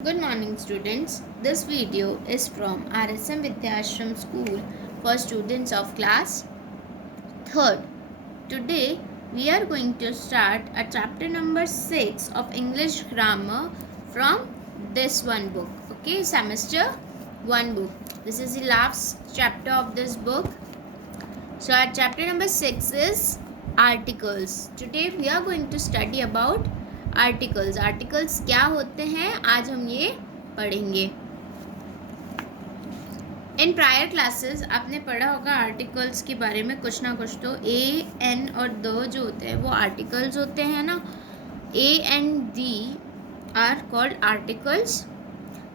Good morning students. This video is from RSM Vidyashram School for students of class 3rd. Today we are going to start a chapter number 6 of English grammar from this one book. Okay, semester 1 book. This is the last chapter of this book. So our chapter number 6 is articles. Today we are going to study about articles क्या होते हैं आज हम ये पढ़ेंगे. इन prior classes आपने पढ़ा होगा आर्टिकल्स के बारे में कुछ ना कुछ. तो ए एन और द जो होते हैं वो आर्टिकल्स होते हैं ना. A and the are called articles.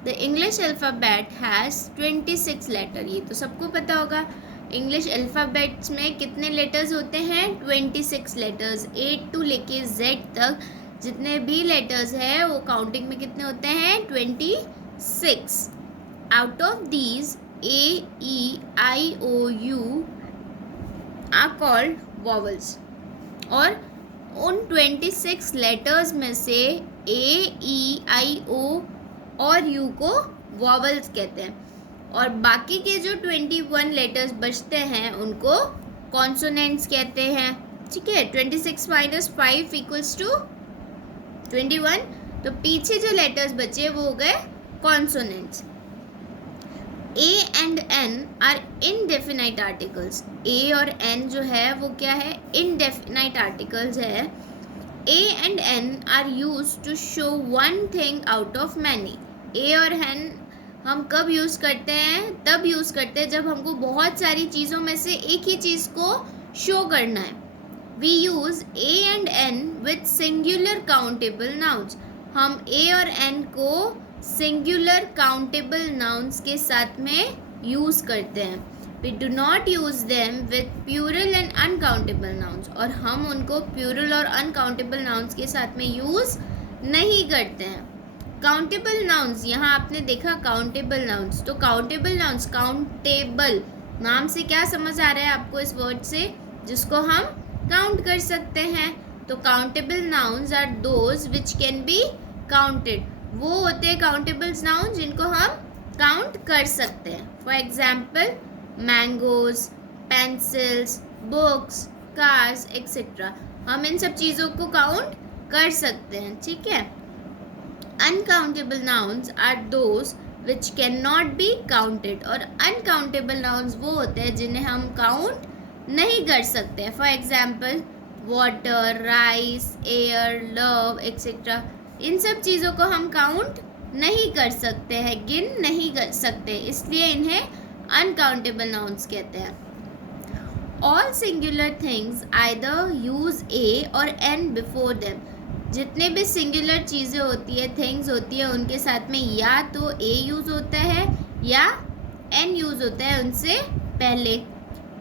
The English alphabet has 26 letter. ये तो सबको पता होगा. इंग्लिश अल्फ़ाबेट्स में कितने लेटर्स होते हैं? 26 लेटर्स. ए टू लेके जेड तक जितने भी लेटर्स हैं वो काउंटिंग में कितने होते हैं? 26. Out of these A E I O U are called vowels. और उन 26 लेटर्स में से ए ई आई ओ और यू को वॉवल्स कहते हैं. और बाकी के जो 21 लेटर्स बचते हैं उनको कॉन्सोनेंट्स कहते हैं. ठीक है. 26 माइनस 5 इक्वल्स टू 21. तो पीछे जो लेटर्स बचे वो हो गए consonants. A and an are indefinite articles. A और एन जो है वो क्या है? इनडेफिनाइट आर्टिकल्स है. A and an are use to show one thing out of many. A और एन हम कब यूज़ करते हैं? तब यूज़ करते हैं जब हमको बहुत सारी चीज़ों में से एक ही चीज़ को शो करना है. We use A and N with singular countable nouns. हम A और N को singular countable nouns के साथ में use करते हैं. We do not use them with plural and uncountable nouns. और हम उनको plural और uncountable nouns के साथ में use नहीं करते हैं. Countable nouns, यहाँ आपने देखा countable nouns. तो countable nouns, countable नाम से क्या समझ आ रहा है आपको इस वर्ड से? जिसको हम काउंट कर सकते हैं. तो countable nouns are those which can be counted. वो होते हैं काउंटेबल नाउन जिनको हम काउंट कर सकते हैं. For example mangoes, pencils, books, cars etcetera. हम इन सब चीज़ों को काउंट कर सकते हैं. ठीक है. Uncountable nouns are those which can not be counted. और अनकाउंटेबल नाउन्स वो होते हैं जिन्हें हम काउंट नहीं कर सकते. For example water, rice, air, love etcetera. इन सब चीज़ों को हम काउंट नहीं कर सकते हैं, गिन नहीं कर सकते, इसलिए इन्हें अनकाउंटेबल नाउन्स कहते हैं. All singular things either use a और एन बिफोर देम. जितने भी सिंगुलर चीज़ें होती है, थिंग्स होती है, उनके साथ में या तो ए यूज़ होता है या एन यूज़ होता है उनसे पहले.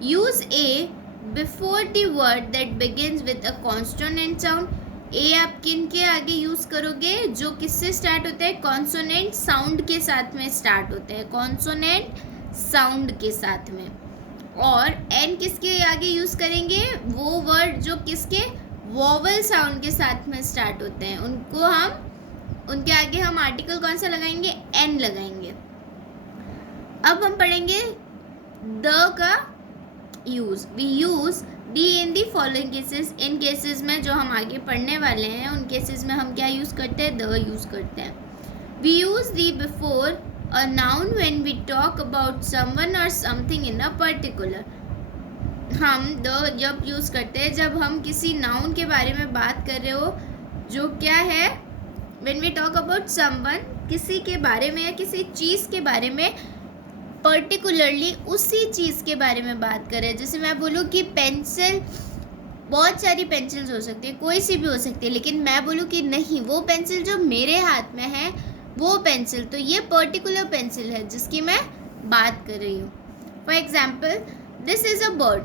Use A before the word that begins with a consonant sound. A आप किन के आगे यूज़ करोगे? जो किससे स्टार्ट होते हैं? कॉन्सोनेंट साउंड के साथ में स्टार्ट होते हैं. कॉन्सोनेंट साउंड के साथ में. और N किसके आगे यूज़ करेंगे? वो वर्ड जो किसके वोवल साउंड के साथ में स्टार्ट होते हैं उनको हम उनके आगे हम आर्टिकल कौन सा लगाएंगे? N लगाएंगे. अब हम पढ़ेंगे द का use. We use the in the following cases. इन केसेस में जो हम आगे पढ़ने वाले हैं उन केसेस में हम क्या यूज़ करते हैं? द यूज़ करते हैं. We use the before a noun when we talk about someone और समथिंग इन अ पर्टिकुलर. हम द जब यूज़ करते हैं जब हम किसी नाउन के बारे में बात कर रहे हो जो क्या है? When we talk about someone, किसी के बारे में या किसी चीज़ के बारे में पर्टिकुलरली उसी चीज़ के बारे में बात करें. जैसे मैं बोलूँ कि पेंसिल, बहुत सारी पेंसिल्स हो सकती है, कोई सी भी हो सकती है, लेकिन मैं बोलूँ कि नहीं वो पेंसिल जो मेरे हाथ में है वो पेंसिल, तो ये पर्टिकुलर पेंसिल है जिसकी मैं बात कर रही हूँ. For example this is a bird.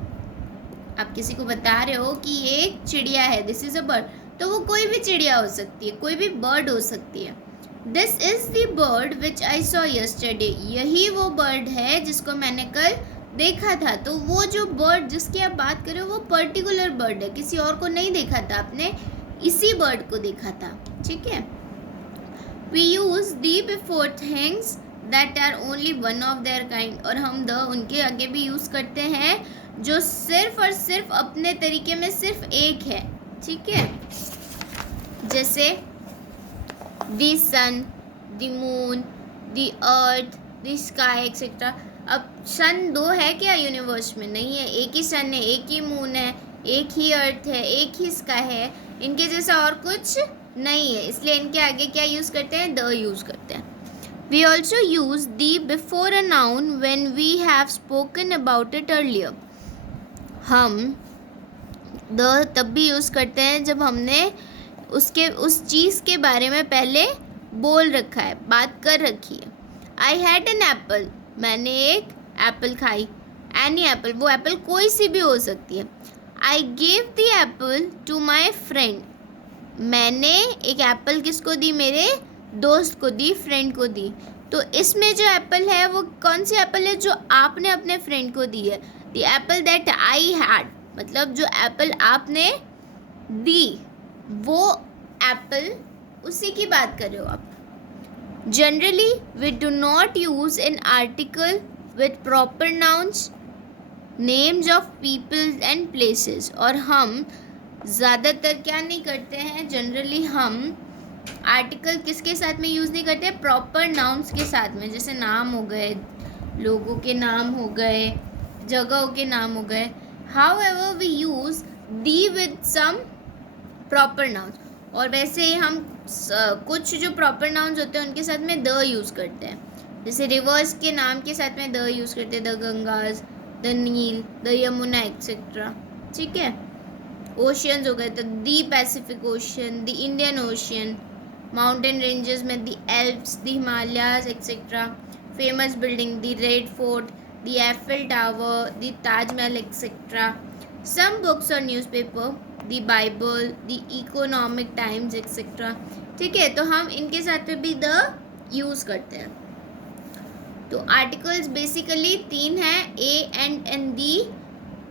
आप किसी को बता रहे हो कि ये एक चिड़िया है, दिस इज़ अ बर्ड, तो वो कोई भी चिड़िया हो सकती है, कोई भी बर्ड हो सकती है. This is the bird which I saw yesterday. यही वो बर्ड है जिसको मैंने कल देखा था. तो वो जो बर्ड जिसकी आप बात कर रहे हो वो पर्टिकुलर बर्ड है, किसी और को नहीं देखा था आपने, इसी बर्ड को देखा था. ठीक है. We use the before things that are only one of their kind, और हम द उनके आगे भी यूज करते हैं जो सिर्फ और सिर्फ अपने तरीके में सिर्फ एक है, ठीक है। जैसे the sun, the moon, the earth, the sky etcetera. अब सन दो है क्या यूनिवर्स में? नहीं है, एक ही सन है, एक ही मून है, एक ही अर्थ है, एक ही स्काई है, इनके जैसा और कुछ नहीं है, इसलिए इनके आगे क्या यूज़ करते हैं? द यूज़ करते हैं। We also use the before a noun when we have spoken about it earlier. हम द तब भी यूज़ करते हैं जब हमने उस चीज़ के बारे में पहले बोल रखा है, बात कर रखी है। आई हैड एन एप्पल, मैंने एक एप्पल खाई। एनी एप्पल, वो एप्पल कोई सी भी हो सकती है। I gave the apple to my friend, मैंने एक एप्पल किसको दी? मेरे दोस्त को दी, फ्रेंड को दी। तो इसमें जो एप्पल है वो कौन सी एप्पल है? जो आपने अपने फ्रेंड को दी है। The Apple that I had, मतलब जो एप्पल आपने दी वो एप्पल, उसी की बात कर रहे हो आप। Generally we do not use an article with proper nouns, names of people and places, और हम ज़्यादातर क्या नहीं करते हैं? जनरली हम आर्टिकल किसके साथ में यूज़ नहीं करते? प्रॉपर नाउन्स के साथ में, जैसे नाम हो गए, लोगों के नाम हो गए, जगहों के नाम हो गए। However we use the with some proper nouns, और वैसे ही हम कुछ जो प्रॉपर नाउन्स होते हैं उनके साथ में द यूज़ करते हैं। जैसे रिवर्स के नाम के साथ में द यूज़ करते हैं, the Gangas, the Nile, the Yamuna etcetera, ठीक है। ओशियंस हो गए तो the Pacific Ocean, the Indian Ocean. Mountain ranges में the Alps, the Himalayas etcetera. Famous building the Red Fort, the Eiffel Tower, the Taj Mahal etcetera. Some books और newspaper, the Bible, the Economic Times etcetera, ठीक है। तो हम इनके साथ में भी द यूज़ करते हैं। तो आर्टिकल्स बेसिकली तीन हैं, ए एंड दी।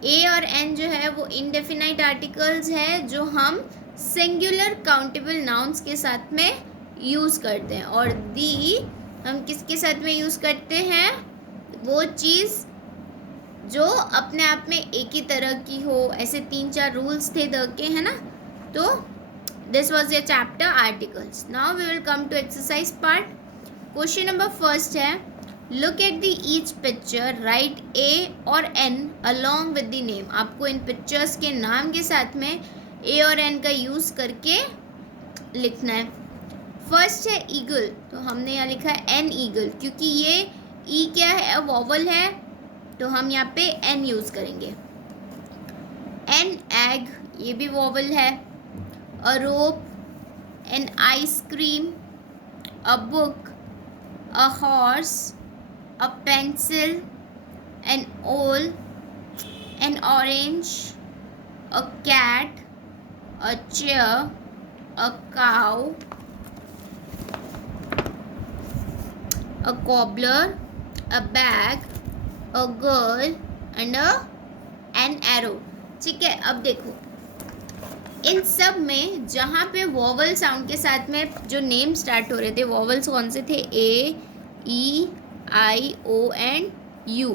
ए और एन जो है वो इनडेफिनाइट आर्टिकल्स है जो हम सिंगुलर काउंटेबल नाउन्स के साथ में यूज़ करते हैं, और दी हम किसके साथ में यूज़ करते हैं? वो चीज़ जो अपने आप में एक ही तरह की हो। ऐसे 3-4 रूल्स थे द के, है ना। तो this was your chapter articles. Now we will come to exercise part. Question number first है, look at the each picture, write a और an along with the name. आपको इन पिक्चर्स के नाम के साथ में ए और एन का यूज़ करके लिखना है। फर्स्ट है ईगल, तो हमने यहाँ लिखा है एन ईगल, क्योंकि ये ई क्या है? वॉवल है, तो हम यहाँ पे एन यूज़ करेंगे। एन एग, ये भी वॉवल है। A rope, an ice cream, a book, a horse, a pencil, an owl, an orange, a cat, a chair, a cow, a cobbler, a bag, a girl and an arrow, ठीक है। अब देखो इन सब में जहाँ पे वॉवल साउंड के साथ में जो नेम स्टार्ट हो रहे थे, वॉवल्स कौन से थे? ए, E, I, O and you.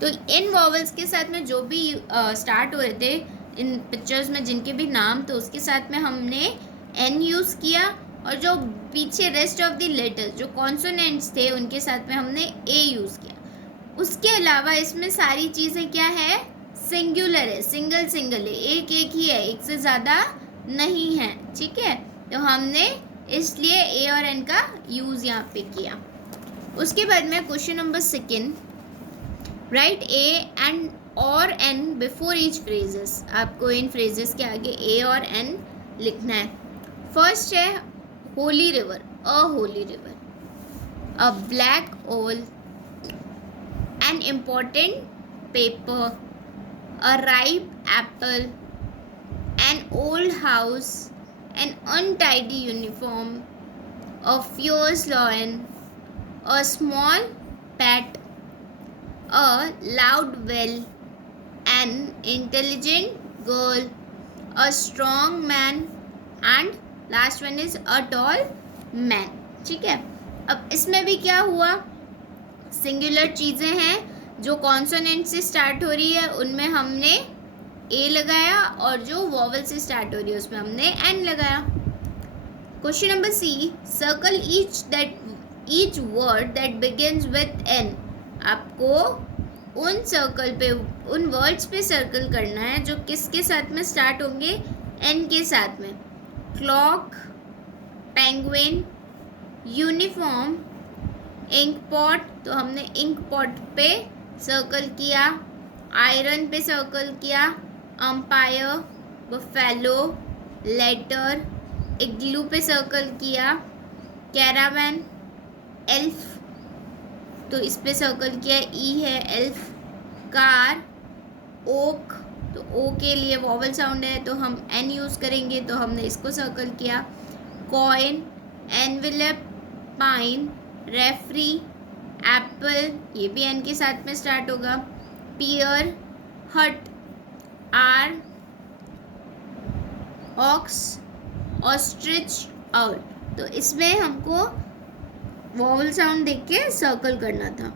तो इन वॉवल्स के साथ में जो भी स्टार्ट हो रहे थे इन पिक्चर्स में, जिनके भी नाम, तो उसके साथ में हमने एन यूज़ किया, और जो पीछे रेस्ट ऑफ द लेटर्स जो कॉन्सोनेंट्स थे उनके साथ में हमने ए यूज़ किया। उसके अलावा इसमें सारी चीज़ें क्या है? सिंगुलर है, सिंगल सिंगल है, एक एक ही है, एक से ज़्यादा नहीं है, ठीक है। तो हमने इसलिए ए और एन का यूज़ यहाँ पे किया। उसके बाद में question number second, right A and और एन बिफोर ईच फ्रेजेस। आपको इन फ्रेजेस के आगे ए और एन लिखना है। फर्स्ट है holy river, a holy river, a black owl, an important paper, a ripe apple, an old house, an untidy uniform, a fierce lion, a small pet, a loud bell, an intelligent girl, a strong man, and last one is a tall man. ठीक है। अब इसमें भी क्या हुआ, singular चीज़ें हैं जो कॉन्सोनेंट से स्टार्ट हो रही है उनमें हमने ए लगाया, और जो वॉवल से स्टार्ट हो रही है उसमें हमने एन लगाया। Question number C, circle each word that begins with an. आपको उन सर्कल पे, उन वर्ड्स पे सर्कल करना है जो किसके साथ में स्टार्ट होंगे, एन के साथ में। Clock, penguin, uniform, ink pot, तो हमने इंक पॉट पे सर्कल किया। आयरन पे सर्कल किया। अंपायर, बफेलो, लेटर, इग्लू पे सर्कल किया। कैरावैन, एल्फ, तो इस पे सर्कल किया, ई है एल्फ। कार, ओक, तो ओ के लिए वॉवल साउंड है तो हम एन यूज़ करेंगे, तो हमने इसको सर्कल किया। Coin, envelope, pine, referee, Apple, ये भी एन के साथ में स्टार्ट होगा। पियर, हट, आर, ऑक्स, ऑस्ट्रिच, आउल, तो इसमें हमको वॉवल साउंड देख के सर्कल करना था।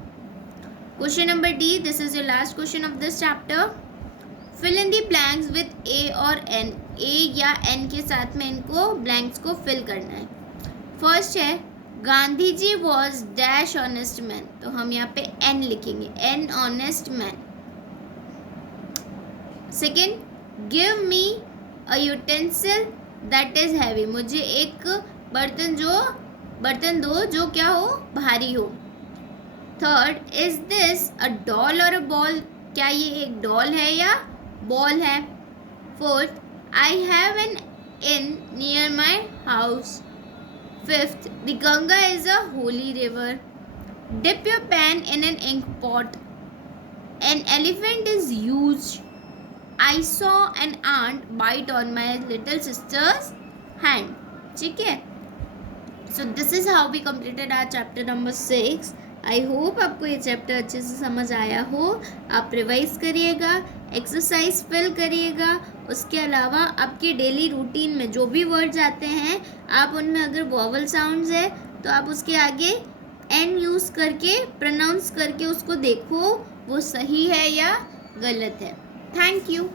Question number D, this is your last question of this chapter. Fill in the blanks with a और एन। ए या एन के साथ में इनको ब्लैंक्स को फिल करना है। फर्स्ट है, Gandhi ji was dash honest man, तो हम यहाँ पे एन लिखेंगे, an honest man. Second, give me a utensil that is heavy, मुझे एक बर्तन दो जो क्या हो, भारी हो। Third, is this a doll और अ बॉल, क्या ये एक डॉल है या बॉल है। Fourth, I have an in near my house. Fifth, the Ganga is a holy river. Dip your pen in an ink pot. An elephant is huge. I saw an ant bite on my little sister's hand. ठीक है? So this is how we completed our chapter number 6. I hope आपको ये chapter अच्छे से समझ आया हो। आप रिवाइज करिएगा, एक्सरसाइज फिल करिएगा। उसके अलावा आपके डेली रूटीन में जो भी वर्ड्स आते हैं, आप उनमें अगर वॉवल साउंड्स है तो आप उसके आगे एन यूज़ करके प्रोनाउंस करके उसको देखो वो सही है या गलत है। Thank you.